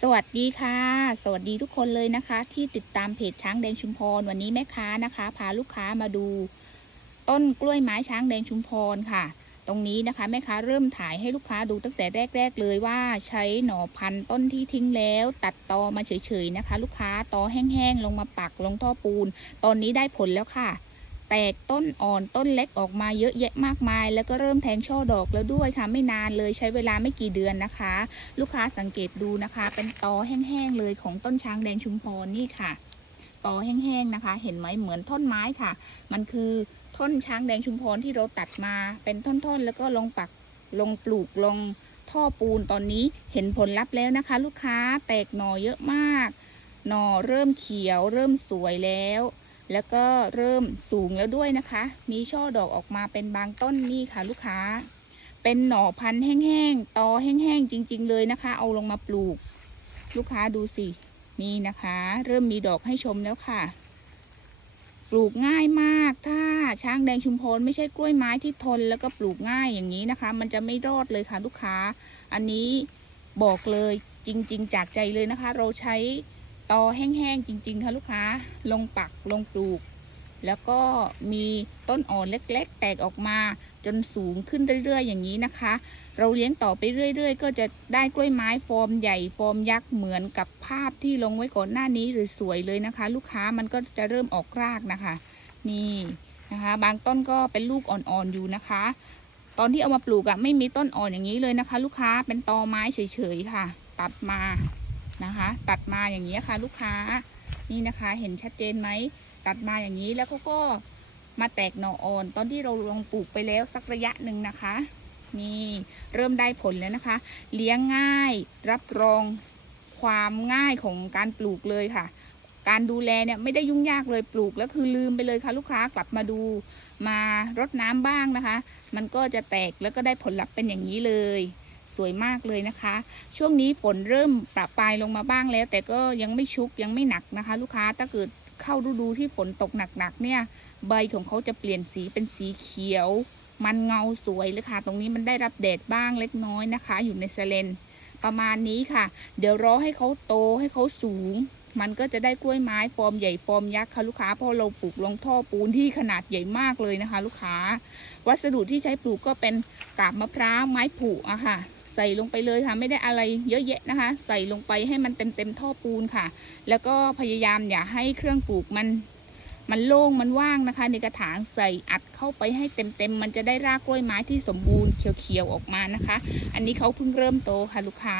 สวัสดีค่ะ สวัสดีทุกคนเลยนะคะ ที่ติดตามเพจช้างแดงชุมพร วันนี้แม่ค้านะคะ พาลูกค้ามาดู ต้นกล้วยไม้ช้างแดงชุมพรค่ะ ตรงนี้นะคะแม่ค้าเริ่มถ่ายให้ลูกค้าดูตั้งแต่แรก ๆ เลยว่าใช้หน่อพันธุ์ต้นที่ทิ้งแล้ว ตัดตอมาเฉยๆนะคะ ลูกค้าตอแห้งๆลงมาปักลงท่อปูน ตอนนี้ได้ผลแล้วค่ะ แตกต้นอ่อนต้นเล็กออกมาเยอะแยะมากมาย แล้วก็เริ่มแทงช่อดอกแล้วด้วยค่ะไม่นานเลยใช้เวลาไม่กี่เดือนนะคะ ลูกค้าสังเกตดูนะคะ เป็นตอแห้งๆเลยของต้นช้างแดงชุมพรนี่ค่ะตอแห้งๆนะคะ เห็นไหมเหมือนท่อนไม้ค่ะ มันคือท่อนช้างแดงชุมพรที่เราตัดมาเป็นท่อนๆ แล้วก็ลงปักลงปลูกลงท่อปูนตอนนี้เห็นผลลัพธ์แล้วนะคะ ลูกค้าแตกหน่อเยอะมาก หน่อเริ่มเขียวเริ่มสวยแล้ว แล้วก็เริ่มสูงแล้วด้วยนะคะ มีช่อดอกออกมาเป็นบางต้นนี่ค่ะลูกค้า เป็นหน่อพันธุ์แห้งๆ ตอแห้งๆ จริง ๆ เลยนะคะ เอาลงมาปลูก ลูกค้าดูสิ นี่นะคะ เริ่มมีดอกให้ชมแล้วค่ะ ปลูกง่ายมาก ถ้าช้างแดงชุมพรไม่ใช่กล้วยไม้ที่ทนแล้วก็ปลูกง่ายอย่างนี้นะคะ มันจะไม่รอดเลยค่ะลูกค้า อันนี้บอกเลยจริง ๆ จากใจเลยนะคะ เราใช้ ตอแห้งๆจริงๆค่ะลูกค้า ลงปักลงปลูก แล้วก็มีต้นอ่อนเล็กๆ แตกออกมาจนสูงขึ้นเรื่อยๆ อย่างนี้นะคะ เราเลี้ยงต่อไปเรื่อย ๆ ก็จะได้กล้วยไม้ฟอร์มใหญ่ฟอร์มยักษ์เหมือนกับภาพที่ลงไว้ก่อนหน้านี้หรือสวยเลยนะคะ ลูกค้ามันก็จะเริ่มออกรากนะคะ นี่นะคะ บางต้นก็เป็นลูกอ่อนๆอยู่นะคะ ตอนที่เอามาปลูกอะไม่มีต้นอ่อนอย่างนี้เลยนะคะ ลูกค้าเป็นตอไม้เฉยๆค่ะ ตัดมา นะคะ ตัดมาอย่างนี้ค่ะ ลูกค้านี่นะคะ เห็นชัดเจนไหมตัดมาอย่างนี้แล้วเขาก็มาแตกหน่ออ่อน ตอนที่เราลงปลูกไปแล้วสักระยะหนึ่งนะคะ นี่เริ่มได้ผลแล้วนะคะ เลี้ยงง่ายรับรองความง่ายของการปลูกเลยค่ะ การดูแลเนี่ยไม่ได้ยุ่งยากเลยปลูกแล้วคือลืมไปเลยค่ะลูกค้ากลับมาดูมารดน้ำบ้างนะคะ มันก็จะแตกแล้วก็ได้ผลลัพธ์เป็นอย่างนี้เลย สวยมากเลยนะคะ ช่วงนี้ฝนเริ่มประปรายลงมาบ้างแล้ว แต่ก็ยังไม่ชุกยังไม่หนักนะคะ ลูกค้าถ้าเกิดเข้าฤดูที่ฝนตกหนักๆเนี่ย ใบของเขาจะเปลี่ยนสีเป็นสีเขียว มันเงาสวยเลยค่ะ ตรงนี้มันได้รับแดดบ้างเล็กน้อยนะคะ อยู่ในเซเลนประมาณนี้ค่ะ เดี๋ยวรอให้เขาโตให้เขาสูง มันก็จะได้กล้วยไม้ฟอร์มใหญ่ฟอร์มยักษ์ค่ะลูกค้าเพราะเราปลูกลงท่อปูนที่ขนาดใหญ่มากเลยนะคะ ลูกค้า วัสดุที่ใช้ปลูกก็เป็นกาบมะพร้าวไม้ผุอะค่ะ ใส่ลงไปเลยค่ะ ไม่ได้อะไรเยอะแยะนะคะ ใส่ลงไปให้มันเต็มเต็มท่อปูนค่ะ แล้วก็พยายามอย่าให้เครื่องปลูกมัน มันโล่งมันว่างนะคะ ในกระถางใส่อัดเข้าไปให้เต็มเต็มันจะได้รากกล้วยไม้ที่สมบูรณ์เขียวๆออกมานะคะ อันนี้เขาเพิ่งเริ่มโตค่ะลูกค้า